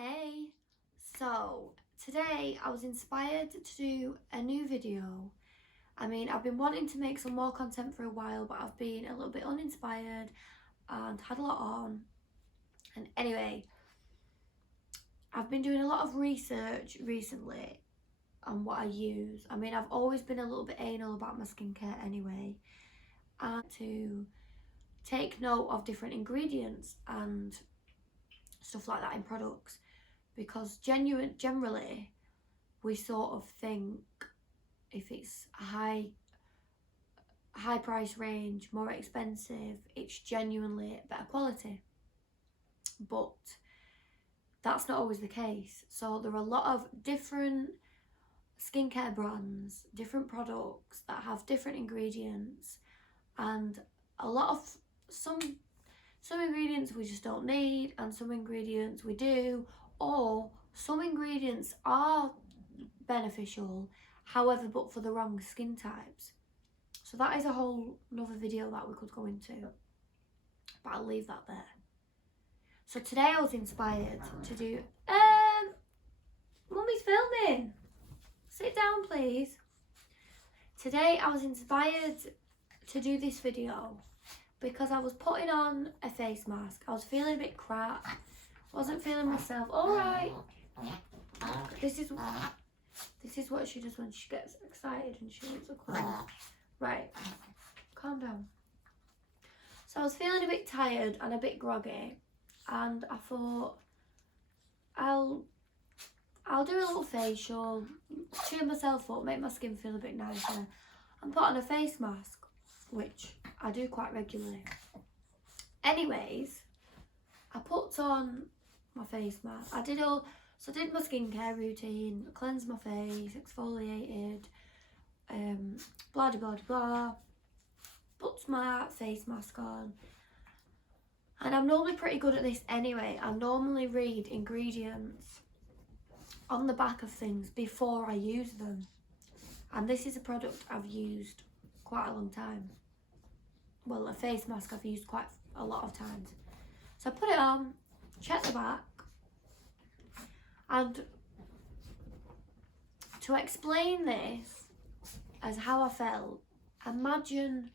Hey, so today I was inspired to do a new video. I've been wanting to make some more content for a while, but I've been a little bit uninspired and had a lot on. And anyway, I've been doing a lot of research recently on what I use. I've always been a little bit anal about my skincare anyway, and to take note of different ingredients and stuff like that in products because generally we sort of think if it's a high price range, more expensive, it's genuinely better quality. But that's not always the case. So there are a lot of different skincare brands, different products that have different ingredients, and a lot of some ingredients we just don't need, and some ingredients we do, or some ingredients are beneficial, however, but for the wrong skin types. So that is a whole another video that we could go into, but I'll leave that there. So today I was inspired to do, Mummy's filming. Sit down, please. Today I was inspired to do this video because I was putting on a face mask. I was feeling a bit crap. Wasn't feeling myself. All right. This is what she does when she gets excited and she wants a call. Right. Calm down. So I was feeling a bit tired and a bit groggy, and I thought I'll do a little facial, cheer myself up, make my skin feel a bit nicer, and put on a face mask, which I do quite regularly. Anyways, I put on my face mask. I did my skincare routine, cleansed my face, exfoliated, blah blah blah. Put my face mask on, and I'm normally pretty good at this anyway. I normally read ingredients on the back of things before I use them, and this is a product I've used quite a long time. Well, a face mask I've used quite a lot of times. So I put it on, check the back, and to explain this as how I felt, imagine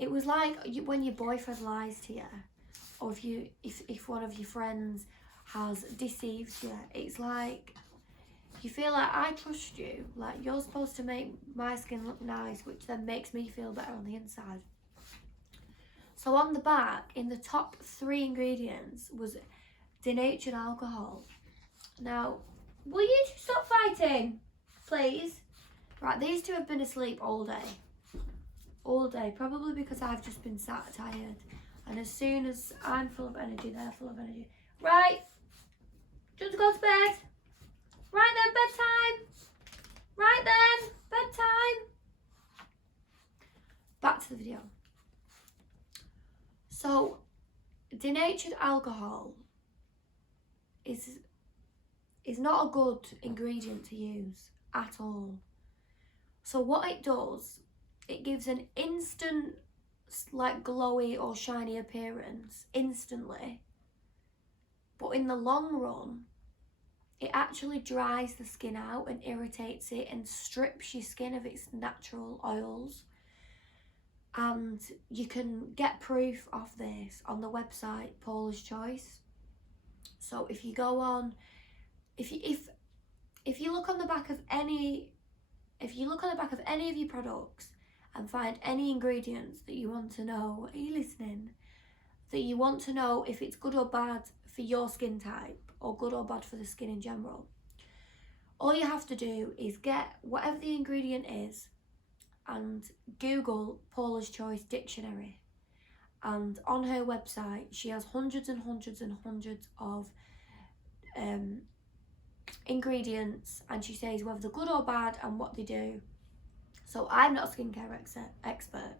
it was like when your boyfriend lies to you, or if one of your friends has deceived you. It's like you feel like I trust you, like you're supposed to make my skin look nice, which then makes me feel better on the inside. So on the back, in the top 3 ingredients was denatured alcohol. Now, will you two stop fighting, please? Right, these two have been asleep all day. All day, probably because I've just been sat tired. And as soon as I'm full of energy, they're full of energy. Right, do you want to go to bed? Right then, bedtime. Right then, bedtime. Back to the video. So, denatured alcohol is not a good ingredient to use at all. So what it does, it gives an instant like glowy or shiny appearance instantly, but in the long run it actually dries the skin out and irritates it and strips your skin of its natural oils. And you can get proof of this on the website Paula's Choice. So if you go on, if you look on the back of any of your products and find any ingredients that you want to know, are you listening? That you want to know if it's good or bad for your skin type, or good or bad for the skin in general, all you have to do is get whatever the ingredient is and Google Paula's Choice dictionary. And on her website, she has hundreds and hundreds and hundreds of ingredients, and she says whether they're good or bad and what they do. So I'm not a skincare expert,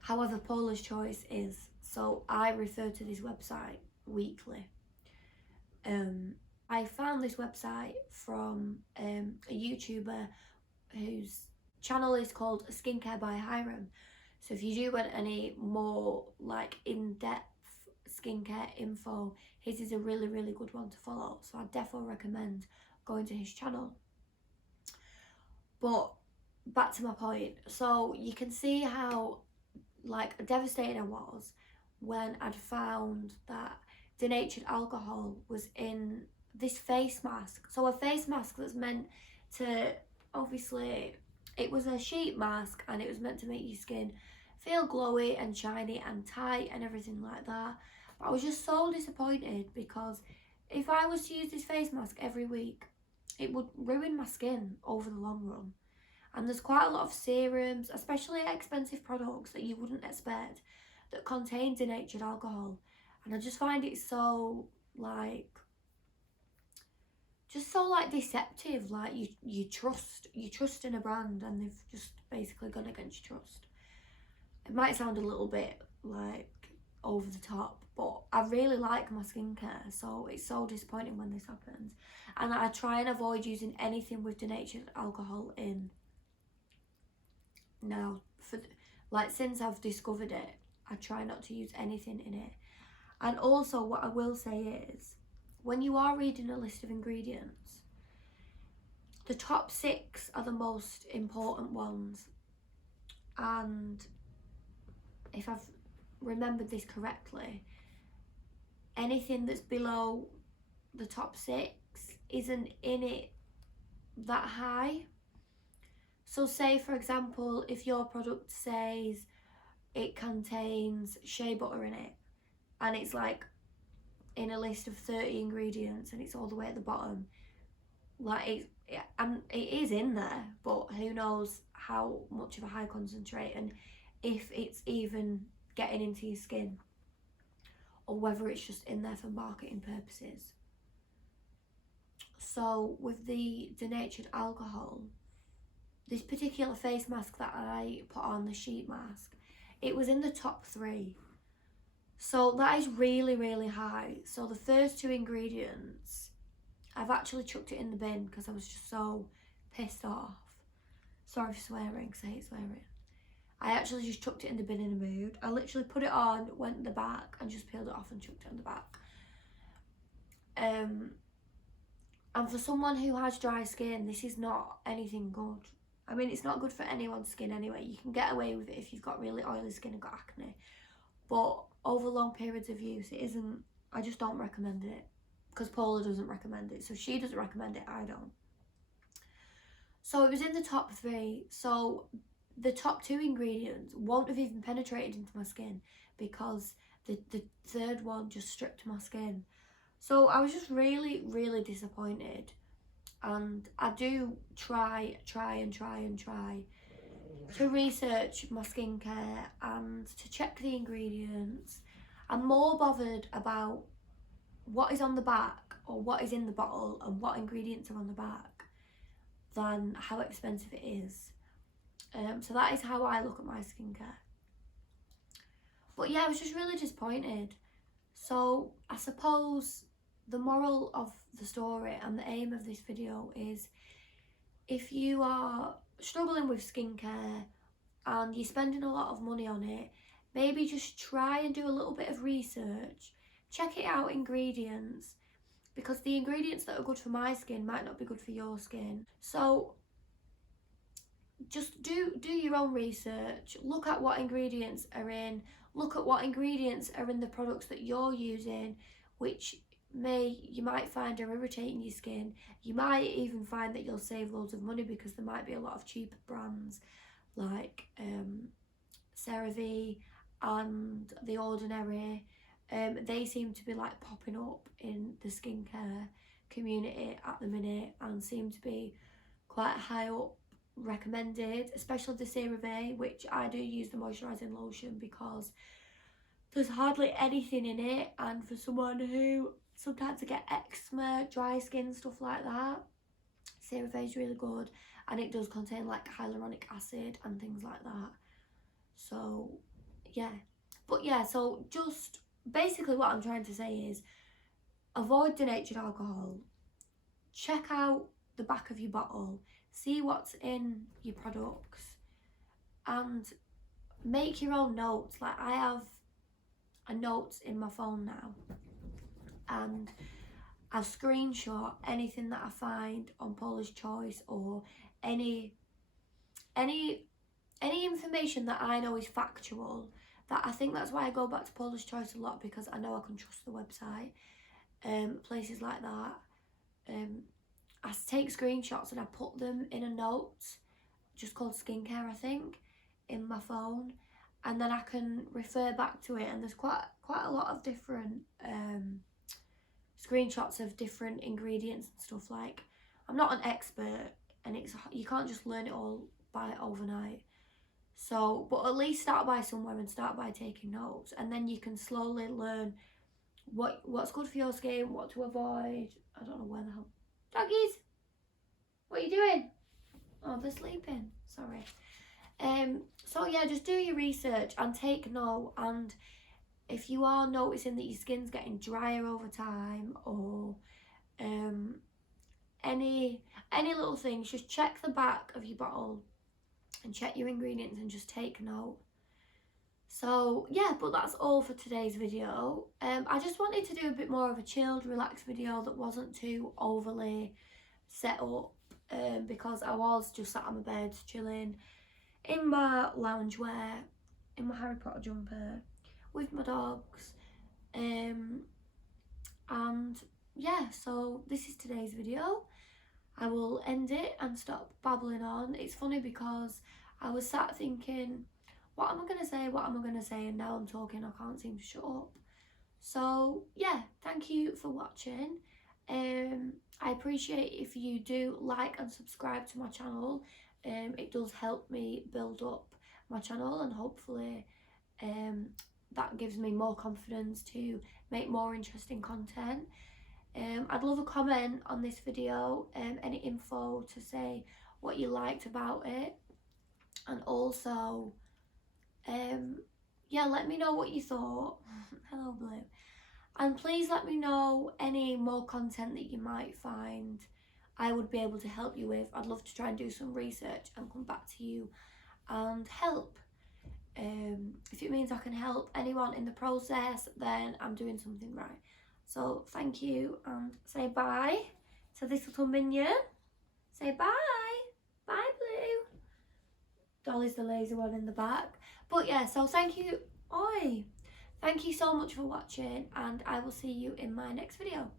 however Paula's Choice is, so I refer to this website weekly. I found this website from a YouTuber whose channel is called Skincare by Hiram. So if you do want any more like in-depth skincare info. His is a really, really good one to follow, so I definitely recommend going to his channel. But back to my point, so you can see how like devastated I was when I'd found that denatured alcohol was in this face mask. So a face mask that's meant to, obviously it was a sheet mask and it was meant to make your skin feel glowy and shiny and tight and everything like that. But I was just so disappointed because if I was to use this face mask every week, it would ruin my skin over the long run. And there's quite a lot of serums, especially expensive products that you wouldn't expect, that contain denatured alcohol. And I just find it so like, just so like deceptive. Like you trust in a brand and they've just basically gone against your trust. It might sound a little bit like over the top, but I really like my skincare, so it's so disappointing when this happens. And I try and avoid using anything with denatured alcohol in. Now, since I've discovered it, I try not to use anything in it. And also what I will say is, when you are reading a list of ingredients, the top 6 are the most important ones. And if I've remembered this correctly, anything that's below the top 6 isn't in it that high. So say for example, if your product says it contains shea butter in it, and it's like in a list of 30 ingredients and it's all the way at the bottom, like it is in there, but who knows how much of a high concentrate and if it's even getting into your skin, or whether it's just in there for marketing purposes. So with the denatured alcohol, this particular face mask that I put on, the sheet mask, it was in the top 3. So that is really, really high. So the first 2 ingredients, I've actually chucked it in the bin because I was just so pissed off. Sorry for swearing, because I hate swearing. I actually just chucked it in the bin in a mood. I literally put it on, went in the back and just peeled it off and chucked it in the back. And for someone who has dry skin, this is not anything good. I mean, it's not good for anyone's skin anyway. You can get away with it if you've got really oily skin and got acne. But over long periods of use, it isn't, I just don't recommend it. Because Paula doesn't recommend it. So she doesn't recommend it, I don't. So it was in the top 3. So the top 2 ingredients won't have even penetrated into my skin because the third one just stripped my skin. So I was just really, really disappointed. And I do try to research my skincare and to check the ingredients. I'm more bothered about what is on the back or what is in the bottle and what ingredients are on the back than how expensive it is. So that is how I look at my skincare. But yeah, I was just really disappointed. So I suppose the moral of the story and the aim of this video is, if you are struggling with skincare and you're spending a lot of money on it, maybe just try and do a little bit of research. Check it out, ingredients, because the ingredients that are good for my skin might not be good for your skin. So just do your own research. Look at what ingredients are in. Look at what ingredients are in the products that you're using, which you might find are irritating your skin. You might even find that you'll save loads of money because there might be a lot of cheaper brands like CeraVe and The Ordinary. They seem to be like popping up in the skincare community at the minute and seem to be quite high up recommended, especially the CeraVe, which I do use the moisturising lotion because there's hardly anything in it, and for someone who sometimes I get eczema, dry skin, stuff like that, CeraVe is really good, and it does contain like hyaluronic acid and things like that. So yeah, but yeah, so just basically what I'm trying to say is avoid denatured alcohol. Check out the back of your bottle, see what's in your products, and make your own notes. Like I have a notes in my phone now, and I'll screenshot anything that I find on Paula's Choice, or any information that I know is factual. That I think that's why I go back to Paula's Choice a lot, because I know I can trust the website. Places like that. I take screenshots and I put them in a note, just called skincare, I think, in my phone, and then I can refer back to it. And there's quite a lot of different screenshots of different ingredients and stuff. Like, I'm not an expert, and you can't just learn it all by overnight. So, but at least start by somewhere and start by taking notes, and then you can slowly learn what's good for your skin, what to avoid. I don't know where the hell. Doggies, what are you doing? Oh, they're sleeping. Sorry. So yeah, just do your research and take note. And if you are noticing that your skin's getting drier over time, or any little things, just check the back of your bottle and check your ingredients and just take note. So yeah, but that's all for today's video. I just wanted to do a bit more of a chilled, relaxed video that wasn't too overly set up, because I was just sat on my bed chilling in my loungewear, in my Harry Potter jumper, with my dogs, and yeah, so this is today's video. I will end it and stop babbling on. It's funny because I was sat thinking, what am I going to say, and now I'm talking, I can't seem to shut up. So yeah, thank you for watching. I appreciate if you do like and subscribe to my channel. It does help me build up my channel, and hopefully that gives me more confidence to make more interesting content. I'd love a comment on this video, any info to say what you liked about it, and also yeah, let me know what you thought. Hello, Blue. And please let me know any more content that you might find I would be able to help you with. I'd love to try and do some research and come back to you and help. If it means I can help anyone in the process, then I'm doing something right. So thank you, and say bye to this little minion. Say bye. Bye, Blue. Dolly's the lazy one in the back. But yeah, so thank you. Oi. Thank you so much for watching, and I will see you in my next video.